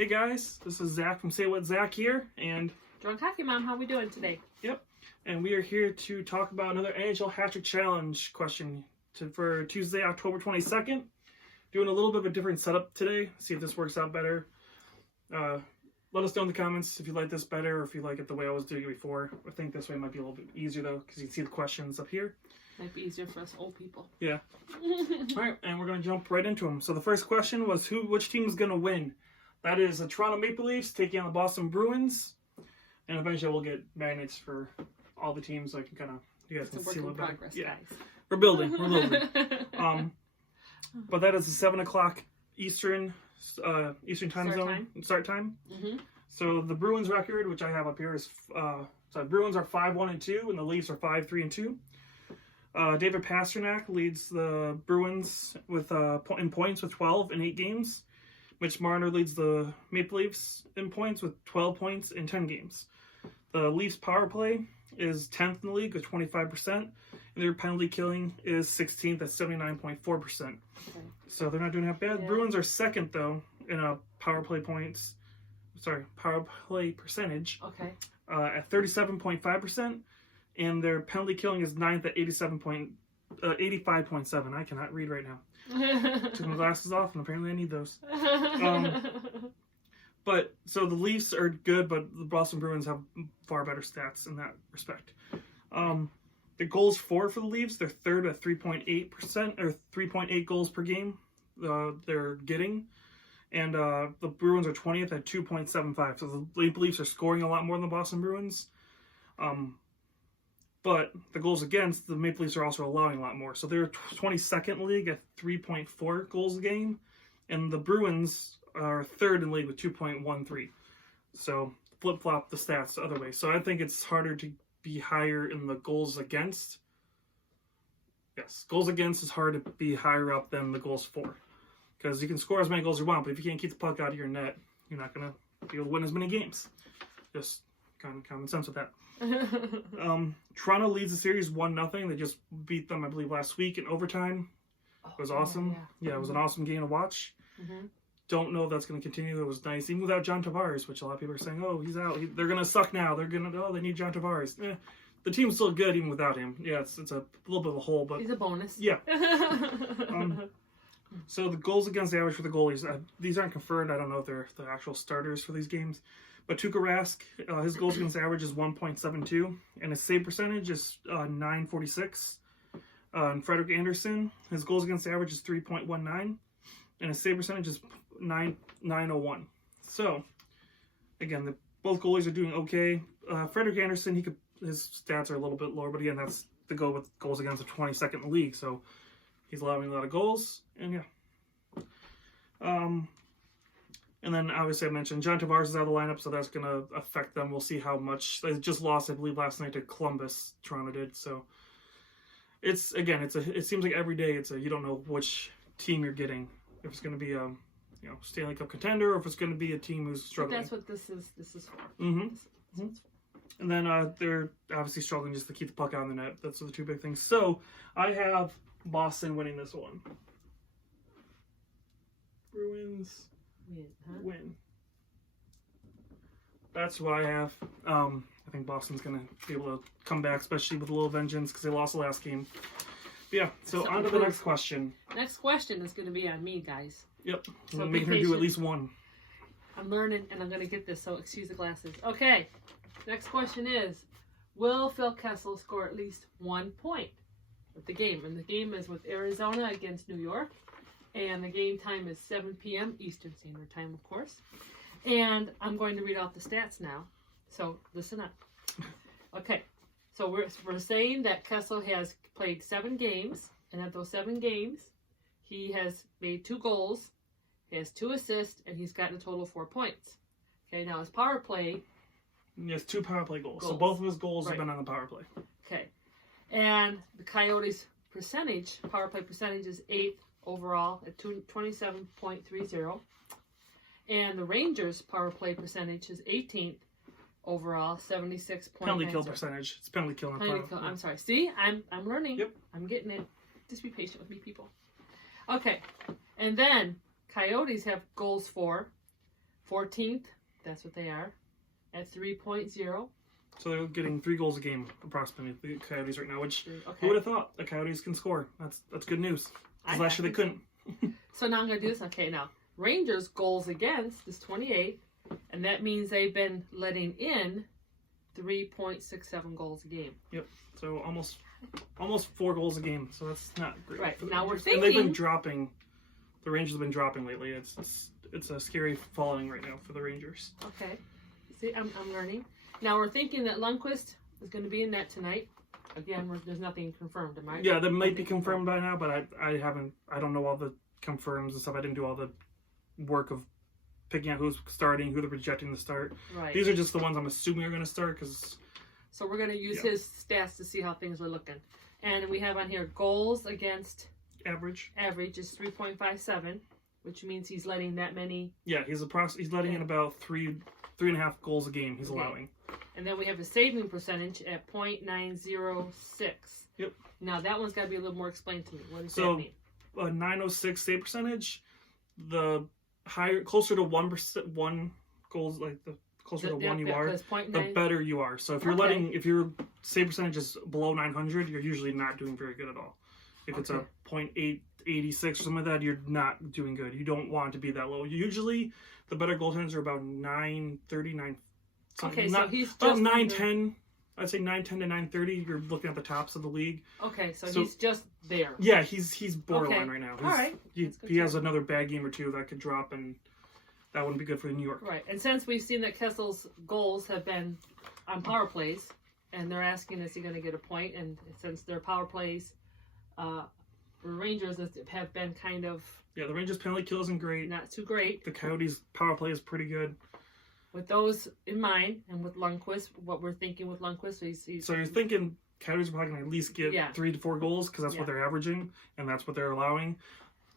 Hey guys, this is Zach from Say What Zach here, and Drunk Hockey Mom, how we doing today? Yep, and we are here to talk about another NHL HatTrick Challenge question for Tuesday, October 22nd. Doing a little bit of a different setup today, see if this works out better. Let us know in the comments if you like this better or if you like it the way I was doing it before. I think this way might be a little bit easier though, because you can see the questions up here. Might be easier for us old people. Yeah. Alright, and we're going to jump right into them. So the first question was which team is going to win? That is the Toronto Maple Leafs taking on the Boston Bruins. And eventually we'll get magnets for all the teams so I can kind of, you guys can see a little better. Yeah. Guys. We're building. But that is the 7 o'clock Eastern time zone start time. Mm-hmm. So the Bruins record, which I have up here, is Bruins are 5-1-2 and the Leafs are 5-3-2. David Pastrnak leads the Bruins with in points with 12 in 8 games. Mitch Marner leads the Maple Leafs in points with 12 points in 10 games. The Leafs power play is 10th in the league with 25%, and their penalty killing is 16th at 79.4%. Okay. So they're not doing that bad. Yeah. Bruins are second though in power play percentage. Okay. At 37.5%, and their penalty killing is 9th at 85.7. I cannot read right now. Took my glasses off, and apparently I need those. But so the Leafs are good, but the Boston Bruins have far better stats in that respect. The goals for the Leafs, they're third at 3.8% or 3.8 goals per game. They're getting, and the Bruins are 20th at 2.75. So the Maple Leafs are scoring a lot more than the Boston Bruins. But the goals against, the Maple Leafs are also allowing a lot more. So they're 22nd in the league at 3.4 goals a game. And the Bruins are third in the league with 2.13. So flip-flop the stats the other way. So I think it's harder to be higher in the goals against. Yes, goals against is hard to be higher up than the goals for. Because you can score as many goals as you want, but if you can't keep the puck out of your net, you're not going to be able to win as many games. Just kind of common sense with that. Toronto leads the series 1-0. They just beat them, I believe, last week in overtime. It was awesome. Yeah, it was an awesome game to watch. Mm-hmm. Don't know if that's going to continue. It was nice, even without John Tavares, which a lot of people are saying, "Oh, he's out. They're going to suck now. They need John Tavares." The team's still good even without him. Yeah, it's a little bit of a hole, but he's a bonus. Yeah. So the goals against the average for the goalies, these aren't confirmed. I don't know if they're the actual starters for these games. But Tuukka Rask, his goals against average is 1.72, and his save percentage is 946. And Frederik Andersen, his goals against average is 3.19, and his save percentage is 901. So, again, both goalies are doing okay. Frederik Andersen, his stats are a little bit lower, but again, that's to go with goals against the 22nd in the league, so he's allowing a lot of goals, and yeah. And then, obviously, I mentioned John Tavares is out of the lineup, so that's going to affect them. We'll see how much. They just lost, I believe, last night to Columbus. Toronto did. So, it seems like every day you don't know which team you're getting. If it's going to be a Stanley Cup contender, or if it's going to be a team who's struggling. But that's what this is for. Mm-hmm. And then they're obviously struggling just to keep the puck out in the net. That's the two big things. So, I have Boston winning this one. Bruins win. That's what I have. I think Boston's going to be able to come back, especially with a little vengeance, because they lost the last game. But yeah, so on to the next question. Next question is going to be on me, guys. Yep. So I'm making her do at least one. I'm learning, and I'm going to get this, so excuse the glasses. Okay. Next question is, will Phil Kessel score at least 1 point with the game? And the game is with Arizona against New York. And the game time is 7 p.m. Eastern Standard Time, of course. And I'm going to read out the stats now. So listen up. Okay. So we're saying that Kessel has played 7 games. And at those 7 games, he has made 2 goals. He has 2 assists. And he's gotten a total of 4 points. Okay. Now his power play. He has 2 power play goals. So both of his goals have been on the power play. Okay. And the Coyotes' power play percentage is 8th. Overall at 27.30, and the Rangers' power play percentage is 18th overall, 76. Penalty kill percentage. It's penalty kill. I'm sorry. See, I'm learning. Yep. I'm getting it. Just be patient with me, people. Okay, and then Coyotes have goals for 14th, that's what they are, at 3.0. So they're getting 3 goals a game, approximately, the Coyotes right now, which Okay. who would have thought the Coyotes can score? That's good news. Because last year they couldn't. So now I'm going to do this. Okay, now, Rangers goals against is 28, and that means they've been letting in 3.67 goals a game. Yep. So almost 4 goals a game. So that's not great. Right. for the Now we're Rangers. thinking... And they've been dropping. The Rangers have been dropping lately. It's a scary falling right now for the Rangers. Okay. See, I'm learning. Now we're thinking that Lundqvist is going to be in net tonight. Again, there's nothing confirmed, am I? Yeah, that might be confirmed by now, but I don't know all the confirms and stuff. I didn't do all the work of picking out who's starting, who they're projecting to start. Right. These are just the ones I'm assuming are going to start because. So we're going to use his stats to see how things are looking. And we have on here goals against Average is 3.57, which means he's letting that many. Yeah, he's letting in about 3.5 goals a game. He's allowing. And then we have a saving percentage at .906. Yep. Now that one's got to be a little more explained to me. What does that mean? 906 save percentage, the closer to 1 goals, like the closer to 1 you are, the better you are. So if your save percentage is below 900, you're usually not doing very good at all. If it's a .886 or something like that, you're not doing good. You don't want to be that low. Usually, the better goaltenders are about 939. Okay, so he's just about 910. I'd say 910 to 930. You're looking at the tops of the league. Okay, so he's just there. Yeah, he's borderline right now. All right. He has another bad game or two that could drop, and that wouldn't be good for New York. Right, and since we've seen that Kessel's goals have been on power plays, and they're asking is he going to get a point, and since their power plays, the Rangers have been kind of... Yeah, the Rangers penalty kill isn't great. Not too great. The Coyotes power play is pretty good. With those in mind, and with Lundqvist, what we're thinking with Lundqvist, so you're thinking Coyotes are probably going to at least get 3 to 4 goals because that's what they're averaging and that's what they're allowing.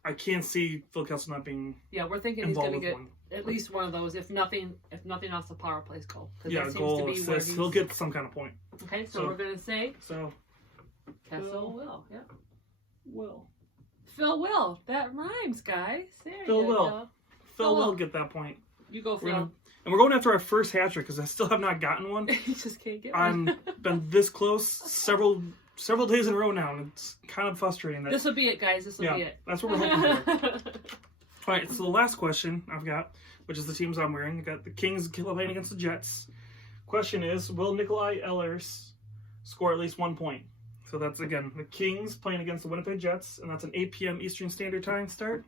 I can't see Phil Kessel not being we're thinking he's going to get at least one of those, if nothing else, the power plays goal. Yeah, goal, assist. He'll get some kind of point. Okay, so we're going to say Kessel will. Yeah. Will. Phil will. That rhymes, guys. There Phil you will. go. Phil will get that point. You go, Phil. And we're going after our first hat trick because I still have not gotten one. You just can't get one. I've been this close several days in a row now, and it's kind of frustrating. This will be it, guys. This will be it. That's what we're hoping for. All right, so the last question I've got, which is the teams I'm wearing. I got the Kings playing against the Jets. Question is, will Nikolai Ehlers score at least 1 point? So that's, again, the Kings playing against the Winnipeg Jets, and that's an 8 p.m. Eastern Standard Time start.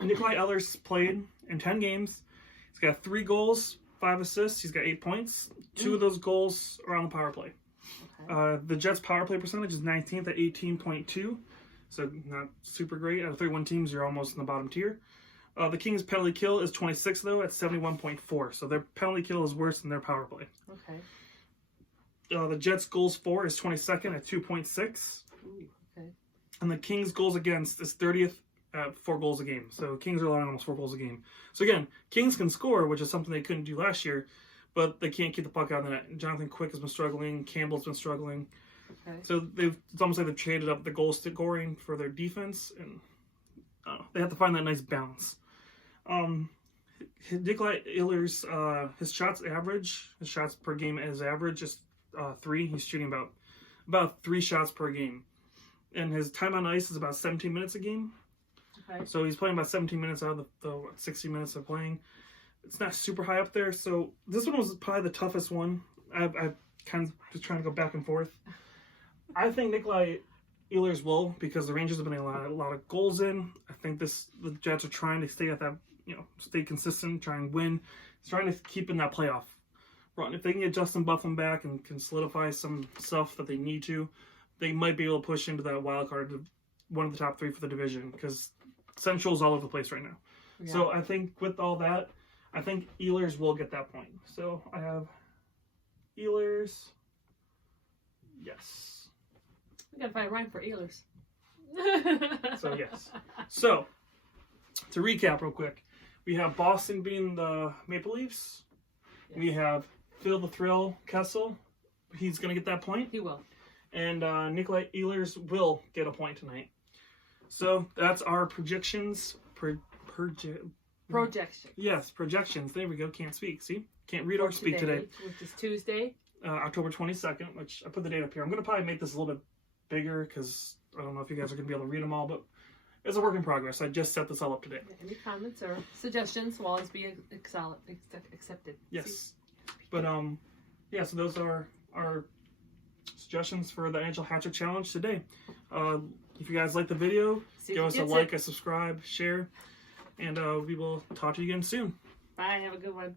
Nikolai Ehlers played in 10 games. He's got 3 goals, 5 assists. He's got 8 points. 2 of those goals are on the power play. Okay. The Jets' power play percentage is 19th at 18.2, so not super great. Out of 31 teams, you're almost in the bottom tier. The Kings' penalty kill is 26th, though, at 71.4, so their penalty kill is worse than their power play. Okay. The Jets' goals for is 22nd at 2.6. Okay. And the Kings' goals against is 30th at 4 goals a game. So Kings are allowing almost 4 goals a game. So again, Kings can score, which is something they couldn't do last year, but they can't keep the puck out of the net. Jonathan Quick has been struggling. Campbell's been struggling. Okay. So it's almost like they've traded up the goal scoring for their defense, and they have to find that nice balance. Nikolai Ehlers, his shots per game is average, is 3. He's shooting about 3 shots per game. And his time on ice is about 17 minutes a game. Okay. So he's playing about 17 minutes out of the 60 minutes of playing. It's not super high up there. So this one was probably the toughest one. I kind of just trying to go back and forth. I think Nikolai Ehlers will, because the Rangers have been a lot of goals in. I think the Jets are trying to stay at that, stay consistent, try and win. It's trying to keep in that playoff run. If they can get Justin Bufflin back and can solidify some stuff that they need to, they might be able to push into that wild card, one of the top 3 for the division, because Central's all over the place right now. Yeah. So I think with all that, I think Ehlers will get that point. So I have Ehlers. Yes. We gotta find a rhyme for Ehlers. So yes. So to recap real quick, we have Boston being the Maple Leafs. Yes. We have Phil the Thrill Kessel. He's gonna get that point. He will. And Nikolai Ehlers will get a point tonight. So that's our projections. Projection. Yes, projections. There we go. Can't speak. See? Can't read or speak today. Which is Tuesday. October 22nd, which I put the date up here. I'm going to probably make this a little bit bigger because I don't know if you guys are going to be able to read them all, but it's a work in progress. I just set this all up today. Any comments or suggestions will always be accepted. Yes. But, yeah, so those are our suggestions for the NHL HatTrick Challenge today. If you guys like the video, give us a like, a subscribe, share, and we will talk to you again soon. Bye. Have a good one.